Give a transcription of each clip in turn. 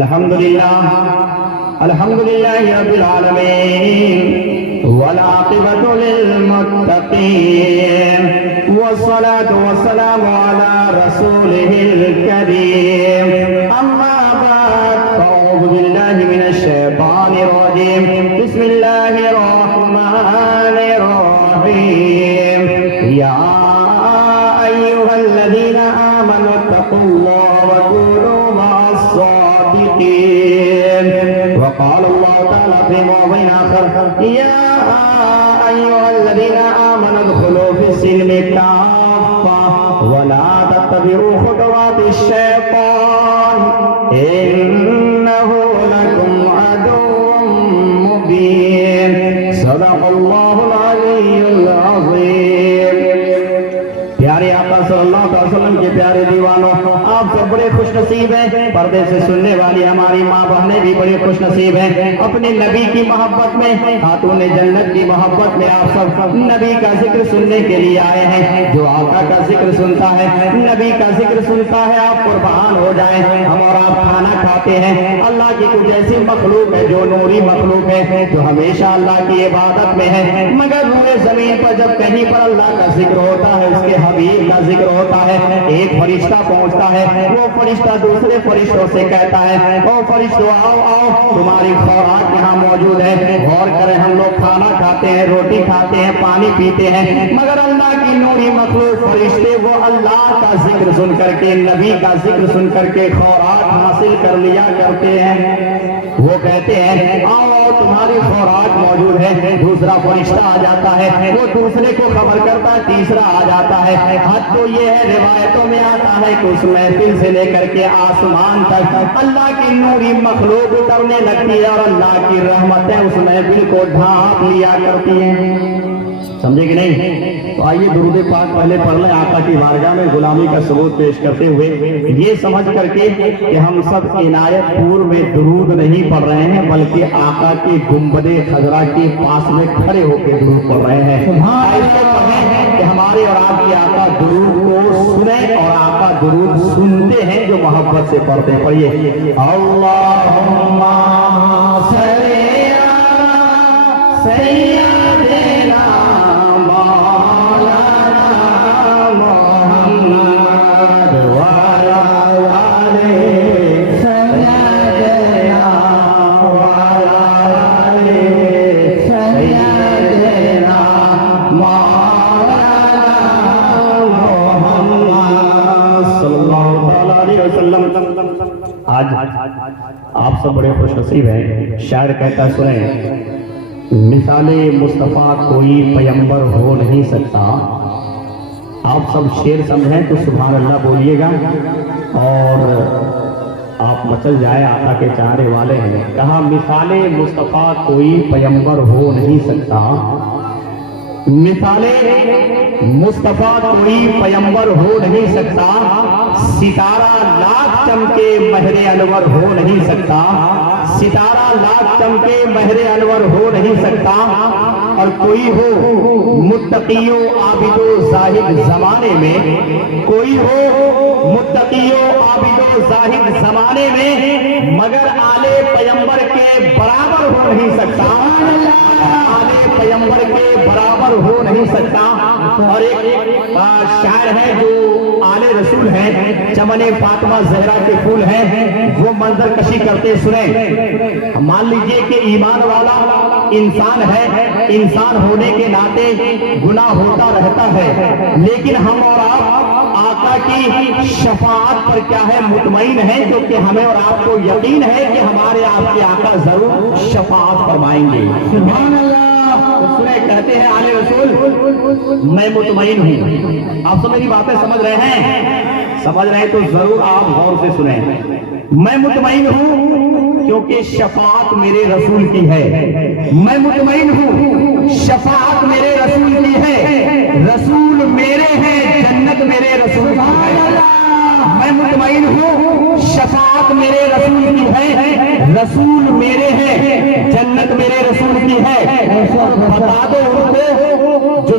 الحمدللہ رب العالمین والعاقبۃ للمتقین والصلاة والسلام علی رسولہ الکریم اما بعد فاعوذ باللہ من الشیطان الرجیم بسم اللہ الرحمن الرحیم یا ایھا الذین آمنوا اتقوا اللہ وکونوا مع الصادقین وقال اللہ تعالی فی موضع آخر یا ایھا الذین آمنوا ادخلوا فی السلم کافۃ ولا تتبعوا خطوات الشیطان انہ لکم عدو مبین صدق اللہ العلی العظیم۔ پیارے آقا صلی اللہ علیہ وسلم کے پیارے دیوانوں، آپ سب بڑے خوش نصیب ہیں، پردے سے سننے والی ہماری ماں بہنیں بھی بڑے خوش نصیب ہیں، اپنے نبی کی محبت میں، خاتون جنت کی محبت میں آپ سب نبی کا ذکر سننے کے لیے آئے ہیں۔ جو آقا کا ذکر سنتا ہے، نبی کا ذکر سنتا ہے، آپ قربان ہو جائیں۔ ہم اور آپ کھانا کھاتے ہیں، اللہ کی کچھ ایسی مخلوق ہے جو نوری مخلوق ہے، جو ہمیشہ اللہ کی عبادت میں ہے، مگر روئے زمین پر جب کہیں پر اللہ کا ذکر ہوتا ہے، اس کے حبیب کا ذکر ہوتا ہے، ایک فرشتہ پہنچتا ہے، وہ فرشتہ دوسرے فرشتوں سے کہتا ہے او فرشتوں آؤ آؤ تمہاری خوراک یہاں موجود ہے۔ غور کریں، ہم لوگ کھانا کھاتے ہیں، روٹی کھاتے ہیں، پانی پیتے ہیں، مگر اللہ کی نوری مخلوق فرشتے وہ اللہ کا ذکر سن کر کے، نبی کا ذکر سن کر کے خوراک حاصل کر لیا کرتے ہیں۔ وہ کہتے ہیں آؤ تمہاری خوراک موجود ہے، دوسرا فرشتہ آ جاتا ہے، وہ دوسرے کو خبر کرتا ہے، تیسرا آ جاتا ہے۔ حد تو یہ ہے، روایتوں میں آتا ہے کہ اس محفل سے لے کر کے آسمان تک اللہ کی نوری مخلوق اترنے لگتی ہے اور اللہ کی رحمتیں اس محفل کو ڈھانپ لیا کرتی ہیں۔ سمجھے کہ نہیں؟ تو آئیے درود پاک پہلے پڑھ لیں، آقا کی بارگاہ میں غلامی کا ثبوت پیش کرتے ہوئے، یہ سمجھ کر کے کہ ہم سب عنایت پور میں درود نہیں پڑھ رہے ہیں، بلکہ آقا کی گنبد خضرا کے پاس میں کھڑے ہو کے درود پڑھ رہے ہیں۔ ایسے پڑھیں کہ ہمارے اور آپ کی آقا درود کو سنیں اور آقا درود سنتے ہیں جو محبت سے پڑھتے ہیں۔ پڑھیے اللہم صلی علی سیدنا مولانا محمد وعلی آل سیدنا وعلی آل سیدنا مولانا محمد صلی اللہ علیہ وسلم۔ آج آپ سب بڑے خوش نصیب ہیں۔ شاعر کہتا ہے سنیں، مثال مصطفیٰ کوئی پیمبر ہو نہیں سکتا۔ آپ سب شعر سمجھیں تو سبحان اللہ بولیے گا اور آپ مچل جائے، آقا کے چاہنے والے ہیں۔ کہا مثال مصطفیٰ کوئی پیمبر ہو نہیں سکتا، مثال مصطفیٰ کوئی پیمبر ہو نہیں سکتا، ستارہ لاکھ چمکے مہر انور ہو نہیں سکتا، ستارہ لاکھ چمکے مہر انور ہو نہیں سکتا، اور کوئی ہو متقی و عابد و زاہد زمانے میں، کوئی ہو متقی و عابد و زاہد زمانے میں، مگر آل پیمبر کے برابر ہو نہیں سکتا، آل پیمبر کے برابر ہو نہیں سکتا۔ اور ایک شاعر ہے جو آل رسول ہیں، چمن فاطمہ زہرا کے پھول ہیں، وہ منظر کشی کرتے سنیں۔ مان لیجئے کہ ایمان والا انسان ہے، انسان ہونے کے ناطے گناہ ہوتا رہتا ہے، لیکن ہم اور آپ آقا کی شفاعت پر کیا ہے مطمئن ہیں، کیونکہ ہمیں اور آپ کو یقین ہے کہ ہمارے آپ کے آقا ضرور شفاعت فرمائیں گے۔ سبحان اللہ۔ سنیں، کہتے ہیں آل رسول میں مطمئن ہوں۔ آپ سب میری باتیں سمجھ رہے ہیں؟ سمجھ رہے ہیں تو ضرور آپ غور سے سنیں۔ میں مطمئن ہوں کیونکہ شفاعت میرے رسول کی ہے، میں مطمئن ہوں شفاعت میرے رسول کی ہے، رسول میرے ہیں، جنت میرے رسول کی ہے۔ میں مطمئن ہوں شفاعت میرے رسول کی ہے، رسول میرے ہیں، جنت میرے رسول کی ہے۔ بتا دو ان کو جو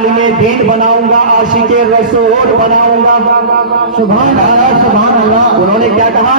عالم دین بناؤں گا، عاشق رسول بناؤں گا۔ سبحان اللہ سبحان اللہ۔ انہوں نے کیا کہا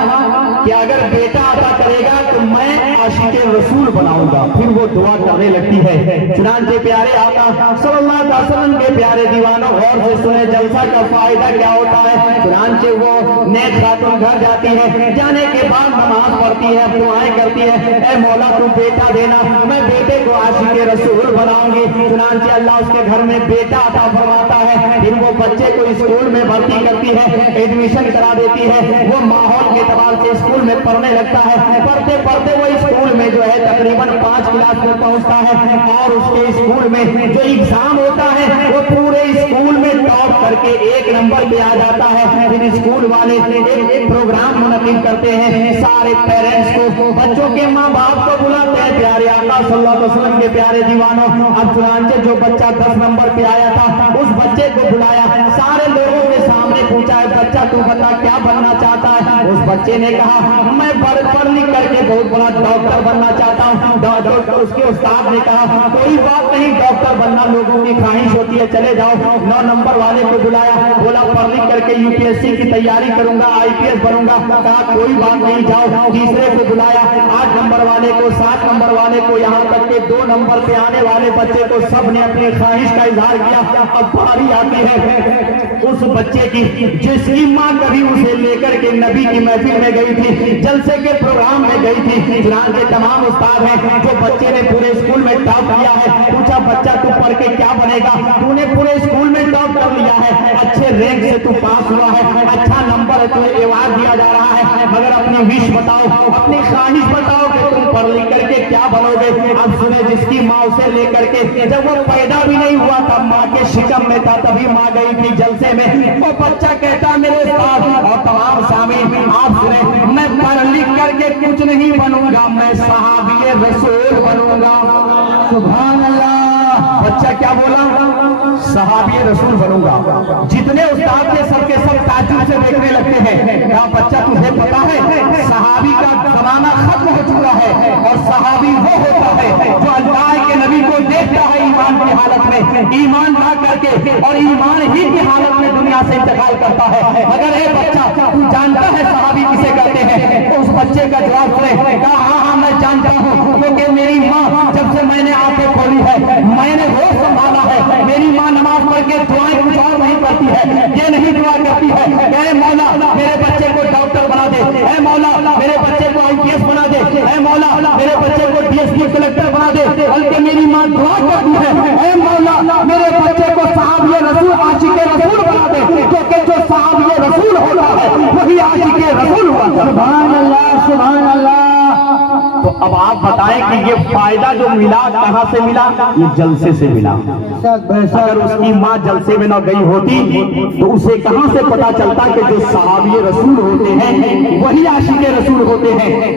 کہ اگر بیٹا عطا کرے گا تو میں عاشق رسول بناؤں گا۔ پھر وہ دعا کرنے لگتی ہے۔ چنانچہ پیارے آقا صلی اللہ علیہ وسلم کے پیارے دیوانوں غور سے سنے جلسہ کا فائدہ کیا ہوتا ہے۔ چنانچہ وہ نیک خاتون گھر جاتی ہے، جانے کے بعد نماز پڑھتی ہے، دعائیں کرتی ہے، اے مولا تو بیٹا دینا، میں بیٹے کو عاشق رسول بناؤں گی۔ چنانچہ اللہ اس کے گھر میں بیٹا عطا فرماتا ہے۔ پھر وہ بچے کو اسکول میں بھرتی کرتی ہے، ایڈمیشن کرا دیتی ہے، وہ ماحول کے اعتبار سے اسکول میں پڑھنے لگتا ہے۔ پڑھتے پڑھتے وہ اسکول میں جو ہے تقریباً 5 کلاس میں پہنچتا ہے، اور اس کے اسکول میں جو ایگزام ہوتا ہے وہ پورے اسکول میں ٹاپ کر کے 1 نمبر پہ آ جاتا ہے۔ پھر اسکول والے ایک پروگرام منعقد کرتے ہیں، سارے پیرنٹس کو، بچوں کے ماں باپ کو بلاتے ہیں۔ پیارے آقا صلی اللہ علیہ وسلم کے پیارے دیوانوں، اب چنانچہ جو بچہ 10 نمبر پہ آیا تھا اس بچے کو بلایا، سارے لوگوں کے سامنے پوچھا ہے بچہ تو بتا کیا بننا چاہتا ہے؟ اس بچے نے کہا میں پڑھ لکھ کر کے بہت بڑا ڈاکٹر بننا چاہتا ہوں۔ اس کے استاد نے کہا کوئی بات نہیں، ڈاکٹر بننا لوگوں کی خواہش ہوتی ہے، چلے جاؤ۔ 9 نمبر والے کو بلایا، بولا پڑھ لکھ کر کے UPSC کی تیاری کروں گا، IPS بنوں گا۔ کہا کوئی بات نہیں، جاؤ۔ تیسرے کو بلایا، 8 نمبر والے کو، 7 نمبر والے کو، یہاں تک کہ 2 نمبر پہ آنے والے بچے کو، سب نے اپنی خواہش کا اظہار کیا۔ اب باری آتی ہے اس بچے کی جس کی ماں کبھی اسے لے کر کے نبی کی محفل میں گئی تھی، جلسے کے پروگرام میں گئی تھی۔ چنانچہ تمام استاد ہیں جو بچے نے پورے اسکول میں ٹاپ کیا ہے، پوچھا بچہ تو پڑھ کے کیا بنے گا؟ تو نے پورے اسکول میں ٹاپ کر لیا ہے، اچھے رینک سے تو پاس ہوا ہے، اچھا نمبر ہے، تمہیں ایوارڈ دیا جا رہا ہے، مگر اپنی وش بتاؤ، اپنی خواہش بتاؤ کہ تم پڑھ لکھ کر کے کیا بنو گے؟ اب سنے جس کی ماں اسے لے کر کے، جب وہ پیدا بھی نہیں ہوا تھا ماں کے شکم میں تھا، تبھی ماں گئی تھی جلسے میں، وہ بچہ کہتا میرے ساتھ اور تمام سامعین آپ سنیں، میں پڑھ لکھ کر کے کچھ نہیں بنوں گا، میں صحابی رسول بنوں گا۔ سبحان اللہ۔ بچہ کیا بولا؟ صحابی رسول بنوں گا۔ جتنے استاد کے سب تعجب سے دیکھنے لگتے ہیں، کیا بچہ تمہیں پتا ہے صحابی کا زمانہ ختم ہو چکا ہے، اور صحابی وہ ہوتا ہے جو اللہ کے نبی کو دیکھتا ہے ایمان کی حالت میں، ایمان لا کر کے اور ایمان ہی کی حالت میں دنیا سے انتقال کرتا ہے۔ اگر اے بچہ تو جانتا ہے صحابی کسے کہتے ہیں؟ اس بچے کا جواب سنے، کہا ہاں میں جانتا ہوں، کیونکہ میری ماں جب سے میں نے آنکھیں کھولی ہے میں نے روز سنبھالا ہے، میری ماں نماز پڑھ کے دعائیں کچھ اور نہیں کرتی ہے، یہ نہیں دعا کرتی ہے اے مولا میرے بچے کو ڈاکٹر بنا دے، اے مولا میرے بچے کو IPS بنا دے، اے مولا میرے بچے کو DSP کلکٹر بنا دے، بلکہ میری ماں دعا کرتی ہے اے مولا میرے بچے کو صحابی رسول عاشق رسول بنا دے، کیونکہ جو صحابی رسول ہوتا ہے وہی عاشق رسول ہوتا ہے۔ سبحان اللہ سبحان اللہ۔ تو اب آپ بتائیں کہ یہ فائدہ جو ملا کہاں سے ملا؟ یہ جلسے سے ملا۔ اگر اس کی ماں جلسے میں نہ گئی ہوتی تو اسے کہاں سے پتا چلتا کہ جو صحابی رسول ہوتے ہیں وہی عاشق رسول ہوتے ہیں؟